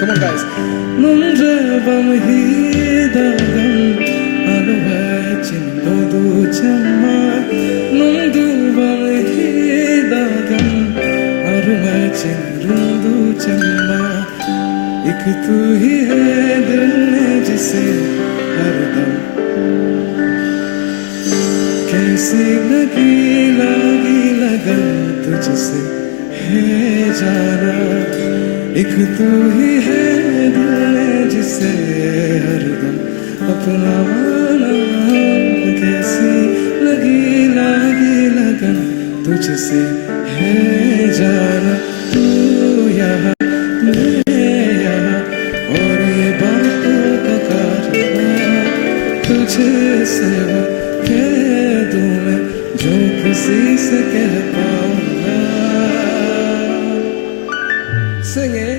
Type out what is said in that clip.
Come on, guys. Nundravam hidagam aluvachin bodu chamma. Nundravam hidagam aluvachin rundu chamma. एक तू ही है दिल में जिसे हरदम कैसी लगी लगन तुझसे है जाना. एक तू ही है दिल में जिसे हरदम अपना माना. कैसी लगी लगन तुझसे है जाना. तू यहाँ तुझसे कह दूं मैं जो किसी से कह पाऊंगा. Sing it.